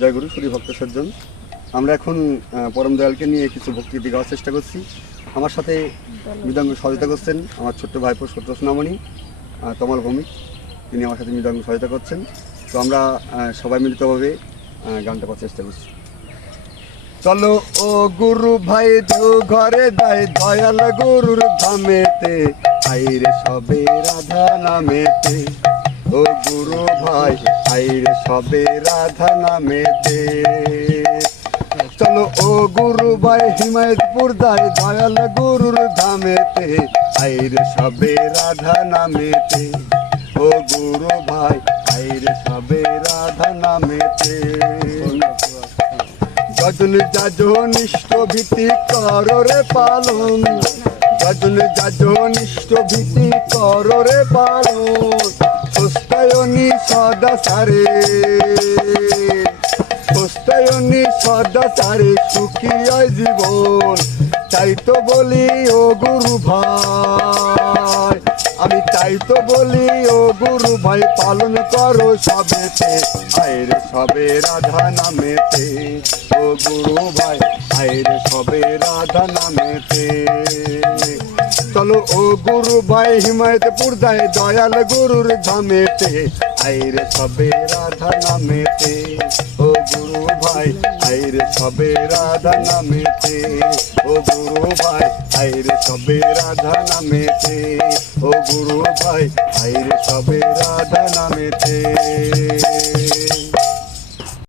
জয় গুরু শুধু ভক্ত সজ্জন। আমরা এখন পরম দয়ালকে নিয়ে কিছু ভক্তিগীতি গাওয়ার চেষ্টা করছি। আমার সাথে মৃদঙ্গ সহায়তা করছেন আমার ছোট্ট ভাইপো সত্য সোনামণি আহ, তমাল ভৌমিক। তিনি আমার সাথে মৃদঙ্গ সহায়তা করছেন। তো আমরা সবাই মিলিতভাবে গানটা করার চেষ্টা করছি। চলো ও গুরু ভাই দু ঘরে দায় দয়াল গুরুর ধামেতে। আইরে সবে রাধা নামেতে। ও গুরু ভাই, আইরে সবে রাধা নামেতে। চলো ও গুরু ভাই, হিমায়তপুর দায় দয়াল গুরুর ধামেতে। আইরে সবে রাধা নামেতে। ও গুরু ভাই, আইরে সবে রাধা নামেতে। গজন যাজনিষ্ঠ ভীতি কররে পালন। গজন যাজনিষ্ঠ ভীতি কররে পালন। সুস্তায়নি সদা সারে সুস্তায়নি সদা সারে সুখী জীবন, তাই তো বলি ও গুরু ভাই। আমি তাই তো বলি ও গুরু ভাই, পালন করো সবেতে, আয়ের সবে রাধা নামেতে। ও গুরু ভাই আয়ের সবে রাধা নামেতে। চলো ও গুরু ভাই, হিমায়তপুর দায় দয়াল গুরুর ধামেতে। আইর সবে রাধা নামেতে। ও গুরু ভাই, আইর সবে রাধা নামেতে। ও গুরু ভাই, আইর সবে রাধা নামেতে। ও গুরু ভাই, আইর সবে রাধা নামেতে।